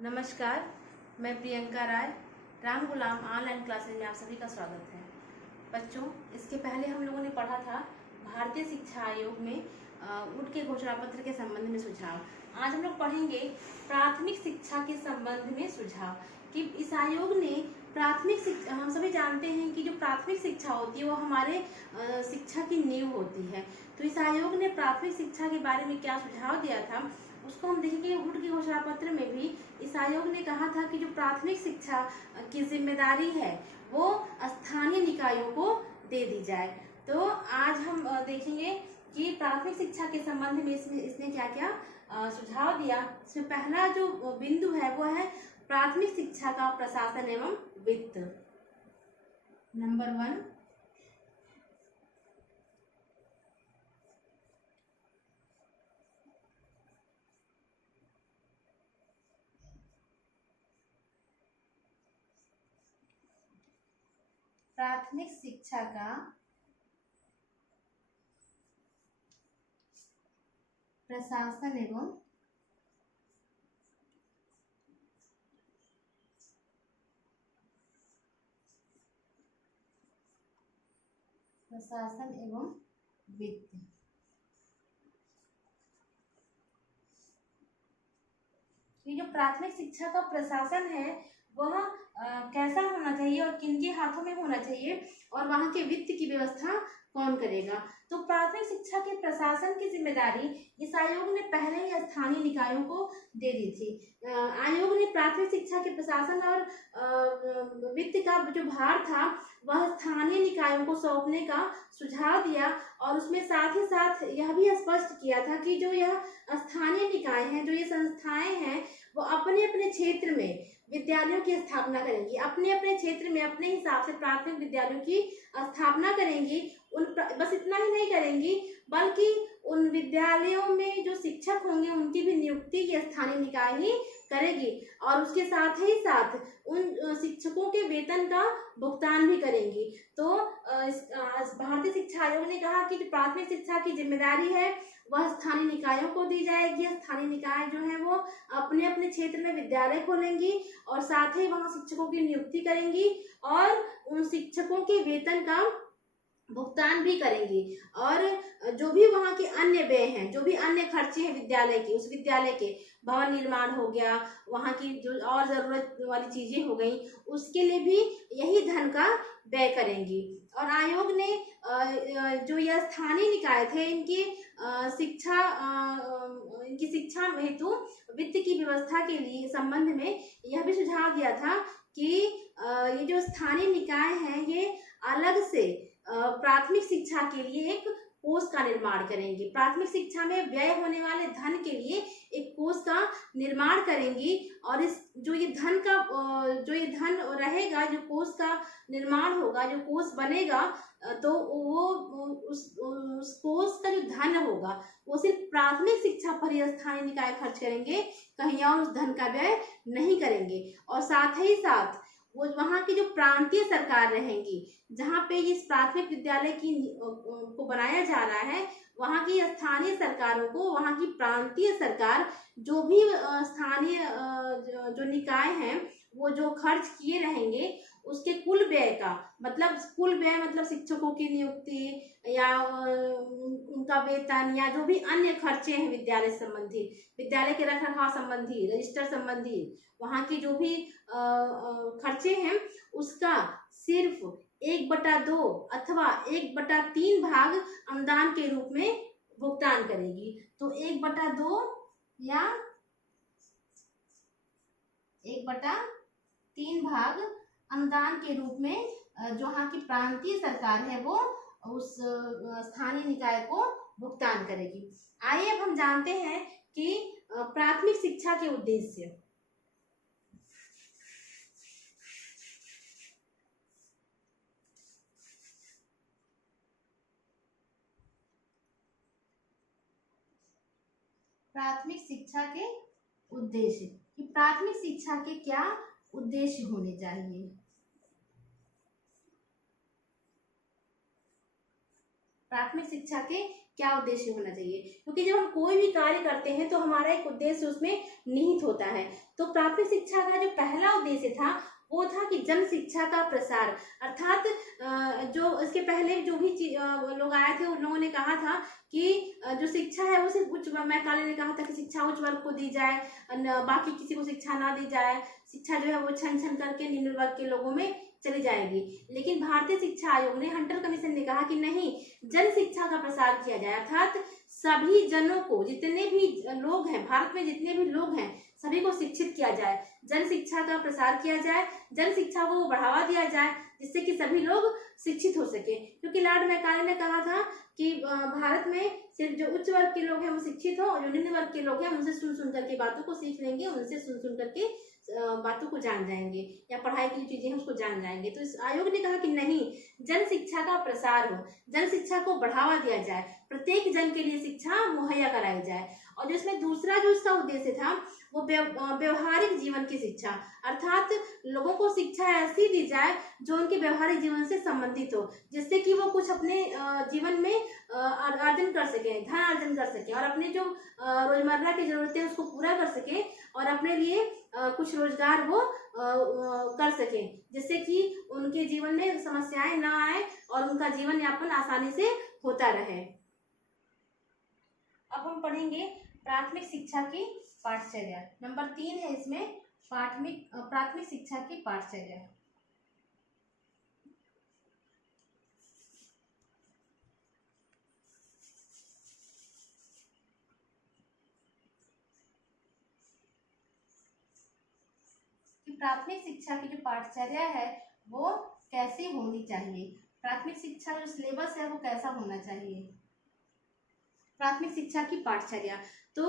नमस्कार, मैं प्रियंका राय। राम गुलाम online classes में आप सभी का स्वागत है। बच्चों, इसके पहले हम लोगों ने पढ़ा था भारतीय शिक्षा आयोग में ऊट के घोषणा पत्र के संबंध में सुझाव। आज हम लोग पढ़ेंगे प्राथमिक शिक्षा के संबंध में सुझाव कि इस आयोग ने प्राथमिक शिक्षा, हम सभी जानते हैं कि जो प्राथमिक शिक्षा होती है वो हमारे शिक्षा की नींव होती है। तो इस आयोग ने प्राथमिक शिक्षा के बारे में क्या सुझाव दिया था उसको हम देखेंगे। ऊट के घोषणा पत्र में भी इस आयोग ने कहा था कि जो प्राथमिक शिक्षा की जिम्मेदारी है वो स्थानीय निकायों को दे दी जाए। तो आज हम देखेंगे कि प्राथमिक शिक्षा के संबंध में इसने क्या क्या सुझाव दिया। इसमें पहला जो बिंदु है वो है प्राथमिक शिक्षा का प्रशासन एवं वित्त। नंबर 1, प्राथमिक शिक्षा का प्रशासन एवं वित्त। ये जो प्राथमिक शिक्षा का प्रशासन है वह कैसा होना चाहिए और किनके हाथों में होना चाहिए और वहाँ के वित्त की व्यवस्था कौन करेगा। तो प्राथमिक शिक्षा के प्रशासन की जिम्मेदारी इस आयोग ने पहले ही स्थानीय निकायों को दे दी थी। आयोग ने प्राथमिक शिक्षा के प्रशासन और वित्त का जो भार था वह स्थानीय निकायों को सौंपने का सुझाव दिया और उसमें साथ ही साथ यह भी स्पष्ट किया था कि जो यह स्थानीय निकाय हैं, जो ये संस्थाएं हैं, वो अपने अपने क्षेत्र में विद्यालयों की स्थापना करेंगी। अपने अपने क्षेत्र में अपने हिसाब से प्राथमिक विद्यालयों की स्थापना करेंगी। बस इतना ही नहीं करेंगी बल्कि उन विद्यालयों में जो शिक्षक होंगे उनकी भी नियुक्ति की स्थानीय निकाय ही करेगी और उसके साथ ही साथ उन शिक्षकों के वेतन का भुगतान भी करेंगी। तो भारतीय शिक्षा आयोग ने कहा कि प्राथमिक शिक्षा की जिम्मेदारी है वह स्थानीय निकायों को दी जाएगी। स्थानीय निकाय जो है वो अपने अपने क्षेत्र में विद्यालय खोलेंगी और साथ ही वहाँ शिक्षकों की नियुक्ति करेंगी और उन शिक्षकों के वेतन का भुगतान भी करेंगी और जो भी वहाँ के अन्य व्यय हैं, जो भी अन्य खर्चे हैं विद्यालय के, उस विद्यालय के भवन निर्माण हो गया, वहाँ की जो और जरूरत वाली चीजें हो गई, उसके लिए भी यही धन का व्यय करेंगी। और आयोग ने जो यह स्थानीय निकाय थे इनकी शिक्षा हेतु वित्त की व्यवस्था के लिए संबंध में यह भी सुझाव दिया था कि ये जो स्थानीय निकाय हैं ये अलग से प्राथमिक शिक्षा के लिए एक कोष का निर्माण करेंगी। प्राथमिक शिक्षा में व्यय होने वाले धन के लिए एक कोष का निर्माण करेंगी और इस जो ये धन रहेगा, जो कोष का निर्माण होगा, जो कोष बनेगा, तो वो उस कोष का जो धन होगा वो सिर्फ प्राथमिक शिक्षा पर ही स्थानीय निकाय खर्च करेंगे, कहीं और उस धन का व्यय नहीं करेंगे। और साथ ही साथ वो वहाँ की जो प्रांतीय सरकार रहेंगी, जहाँ पे इस प्राथमिक विद्यालय को बनाया जा रहा है, वहाँ की स्थानीय सरकारों को, वहाँ की प्रांतीय सरकार जो भी स्थानीय जो निकाय हैं वो जो खर्च किए रहेंगे उसके कुल व्यय का मतलब शिक्षकों की नियुक्ति या उनका वेतन या जो भी अन्य खर्चे हैं विद्यालय संबंधी, विद्यालय के रखरखाव संबंधी, रजिस्टर संबंधी, वहाँ की जो भी खर्चे हैं उसका सिर्फ 1/2 अथवा 1/3 भाग अनुदान के रूप में भुगतान करेगी। तो 1/2 या 1/3 भाग अनुदान के रूप में जो वहाँ की प्रांतीय सरकार है वो उस स्थानीय निकाय को भुगतान करेगी। आइए अब हम जानते हैं कि प्राथमिक शिक्षा के उद्देश्य। प्राथमिक शिक्षा के उद्देश्य कि प्राथमिक शिक्षा के क्या उद्देश्य होने चाहिए। प्राथमिक शिक्षा के क्या उद्देश्य होना चाहिए, क्योंकि जब हम कोई भी कार्य करते हैं तो हमारा एक उद्देश्य उसमें निहित होता है। तो प्राथमिक शिक्षा का जो पहला उद्देश्य था वो था कि जन शिक्षा का प्रसार, अर्थात जो इसके पहले जो भी लोग आए थे उन लोगों ने कहा था कि जो शिक्षा है वो सिर्फ उच्च, मैकाले ने कहा था कि शिक्षा उच्च वर्ग को दी जाए, बाकी किसी को शिक्षा ना दी जाए, शिक्षा जो है वो छन छन करके निम्न वर्ग के लोगों में चली जाएगी। लेकिन भारतीय शिक्षा आयोग ने, हंटर कमीशन ने कहा कि नहीं, जन शिक्षा का प्रसार किया जाए, अर्थात सभी जनों को, जितने भी लोग हैं भारत में, जितने भी लोग हैं सभी को शिक्षित किया जाए, जन शिक्षा का प्रसार किया जाए, जन शिक्षा को बढ़ावा दिया जाए, जिससे कि सभी लोग शिक्षित हो सके। क्योंकि लॉर्ड मैकाले ने कहा था कि भारत में सिर्फ जो उच्च वर्ग के लोग हैं वो शिक्षित हो, और जो निम्न वर्ग के लोग हैं उनसे सुन सुन करके बातों को सीख लेंगे, उनसे सुन सुन करके बातों को जान जाएंगे, या पढ़ाई की जो चीजें हैं उसको जान जाएंगे। तो इस आयोग ने कहा कि नहीं, जन शिक्षा का प्रसार हो, जन शिक्षा को बढ़ावा दिया जाए, प्रत्येक जन के लिए शिक्षा मुहैया कराई जाए। और जो इसमें दूसरा जो इसका उद्देश्य था वो व्यवहारिक जीवन की शिक्षा, अर्थात लोगों को शिक्षा ऐसी दी जाए जो उनके व्यवहारिक जीवन से संबंधित हो, जिससे कि वो कुछ अपने जीवन में अर्जन कर सके, धन अर्जन कर सके, और अपने जो रोजमर्रा की जरूरतें उसको पूरा कर सके, और अपने लिए कुछ रोजगार वो कर सके, जिससे कि उनके जीवन में समस्याएं ना आए और उनका जीवन यापन आसानी से होता रहे। अब हम पढ़ेंगे प्राथमिक शिक्षा की पाठचर्या। नंबर 3 है इसमें प्राथमिक शिक्षा की पाठचर्या। प्राथमिक शिक्षा की जो पाठचर्या है वो कैसे होनी चाहिए, प्राथमिक शिक्षा जो सिलेबस है वो कैसा होना चाहिए। प्राथमिक शिक्षा की पाठचर्या, तो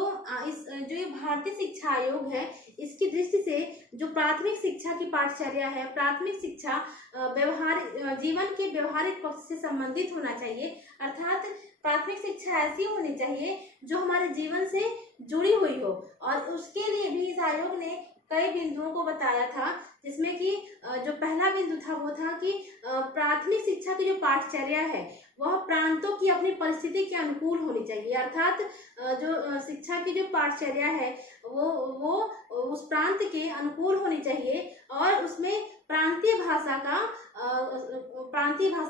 इस जो ये भारतीय शिक्षा आयोग है इसकी दृष्टि से जो प्राथमिक शिक्षा की पाठचर्या है, प्राथमिक शिक्षा व्यवहारिक जीवन के व्यवहारिक पक्ष से संबंधित होना चाहिए, अर्थात प्राथमिक शिक्षा ऐसी होनी चाहिए जो हमारे जीवन से जुड़ी हुई हो। और उसके लिए भी इस आयोग ने कई बिंदुओं को बताया था, जिसमें कि जो पहला बिंदु था वो था कि प्राथमिक शिक्षा की जो पाठचर्या है वह प्रांतों की अपनी परिस्थिति के अनुकूल होनी चाहिए, अर्थात जो शिक्षा की जो पाठचर्या है वो उस प्रांत के अनुकूल होनी चाहिए, और उसमें प्रांतीय भाषा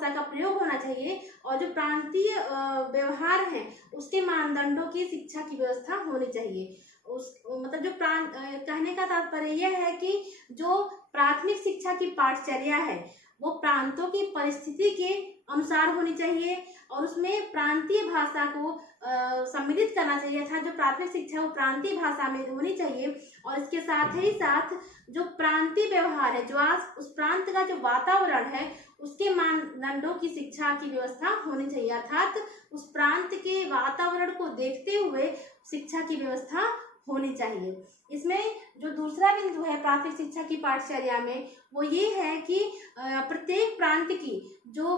का प्रयोग होना चाहिए, और जो प्रांतीय व्यवहार है उसके मानदंडों की शिक्षा की व्यवस्था होनी चाहिए। मतलब जो कहने का तात्पर्य यह है कि जो प्राथमिक शिक्षा की पाठचर्या है वो प्रांतों की परिस्थिति के अनुसार होनी चाहिए, और उसमें प्रांतीय भाषा को सम्मिलित करना चाहिए था। जो प्राथमिक शिक्षा है वो प्रांतीय भाषा में होनी चाहिए, और इसके साथ ही साथ जो प्रांतीय व्यवहार है, जो आज उस प्रांत का जो वातावरण है उसके मानदंडों की शिक्षा की व्यवस्था होनी चाहिए, अर्थात उस प्रांत के वातावरण को देखते हुए शिक्षा की व्यवस्था होनी चाहिए। इसमें जो दूसरा बिंदु है प्राथमिक शिक्षा की पाठचर्या में वो ये है कि प्रत्येक प्रांत की जो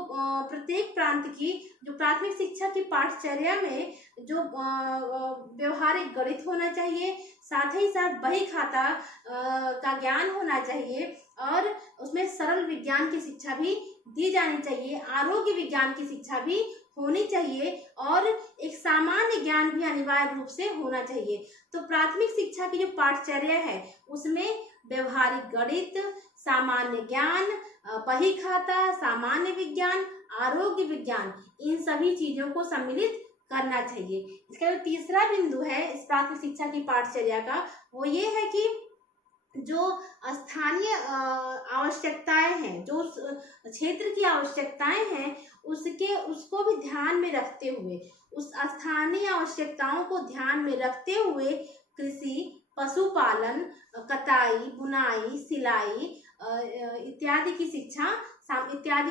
प्राथमिक शिक्षा की पाठचर्या में जो व्यवहारिक गणित होना चाहिए, साथ ही साथ बही खाता का ज्ञान होना चाहिए, और उसमें सरल विज्ञान की शिक्षा भी दी जानी चाहिए, आरोग्य विज्ञान की शिक्षा भी होनी चाहिए, और एक सामान्य ज्ञान भी अनिवार्य रूप से होना चाहिए। तो प्राथमिक शिक्षा की जो पाठचर्या है उसमें व्यवहारिक गणित, सामान्य ज्ञान, बही खाता, सामान्य विज्ञान, आरोग्य विज्ञान, इन सभी चीजों को सम्मिलित करना चाहिए। इसका जो तीसरा बिंदु है इस प्राथमिक शिक्षा की पाठचर्या का वो ये है कि जो स्थानीय आवश्यकताएं हैं, जो क्षेत्र की आवश्यकताएं हैं उसको भी ध्यान में रखते हुए, उस स्थानीय आवश्यकताओं को ध्यान में रखते हुए कृषि, पशुपालन, कताई, बुनाई, सिलाई इत्यादि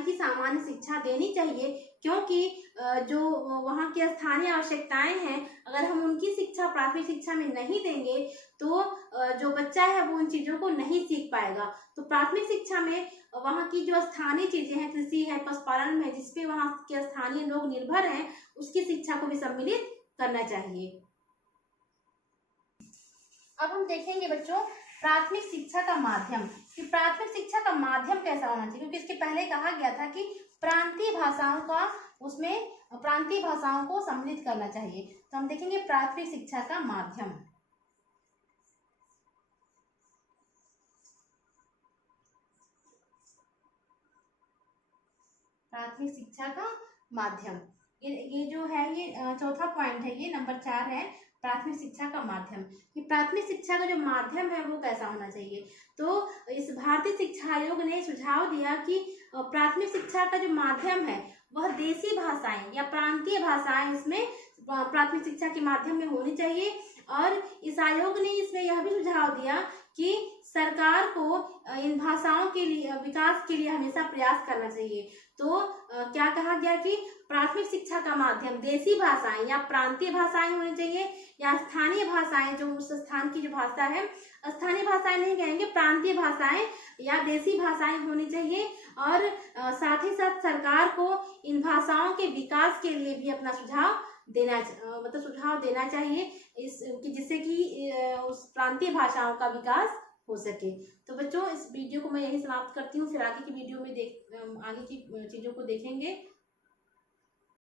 की सामान्य शिक्षा देनी चाहिए, क्योंकि जो वहाँ की स्थानीय आवश्यकताएं हैं अगर हम उनकी शिक्षा प्राथमिक शिक्षा में नहीं देंगे तो जो बच्चा है वो उन चीजों को नहीं सीख पाएगा। तो प्राथमिक शिक्षा में वहाँ की जो स्थानीय चीजें हैं, कृषि है, पशुपालन में, जिसपे वहाँ के स्थानीय लोग निर्भर हैं, उसकी शिक्षा को भी सम्मिलित करना चाहिए। अब हम देखेंगे बच्चों प्राथमिक शिक्षा का माध्यम, कि प्राथमिक शिक्षा का माध्यम कैसा होना चाहिए, क्योंकि इसके पहले कहा गया था कि प्रांतीय भाषाओं का, उसमें प्रांतीय भाषाओं को सम्मिलित करना चाहिए। तो हम देखेंगे प्राथमिक शिक्षा का माध्यम। प्राथमिक शिक्षा का माध्यम, ये जो है ये चौथा पॉइंट है, ये नंबर 4 है, प्राथमिक शिक्षा का माध्यम। कि प्राथमिक शिक्षा का जो माध्यम है वो कैसा होना चाहिए। तो इस भारतीय शिक्षा आयोग ने सुझाव दिया कि प्राथमिक शिक्षा का जो माध्यम है वह देसी भाषाएं या प्रांतीय भाषाएं इसमें प्राथमिक शिक्षा के माध्यम में होनी चाहिए। और इस आयोग ने इसमें यह भी सुझाव दिया कि सरकार को इन भाषाओं के लिए विकास के लिए हमेशा प्रयास करना चाहिए। तो क्या कहा गया कि प्राथमिक शिक्षा का माध्यम देसी भाषाएं या प्रांतीय भाषाएं होनी चाहिए, या स्थानीय भाषाएं, जो उस स्थान की जो भाषा है, स्थानीय भाषाएं नहीं कहेंगे, प्रांतीय भाषाएं या देसी भाषाएं होनी चाहिए। और साथ ही साथ सरकार को इन भाषाओं के विकास के लिए भी अपना सुझाव देना चाहिए, जिससे कि उस प्रांतीय भाषाओं का विकास हो सके। तो बच्चों, इस वीडियो को मैं यही समाप्त करती हूँ, फिर आगे की वीडियो में आगे की चीज़ों को देखेंगे।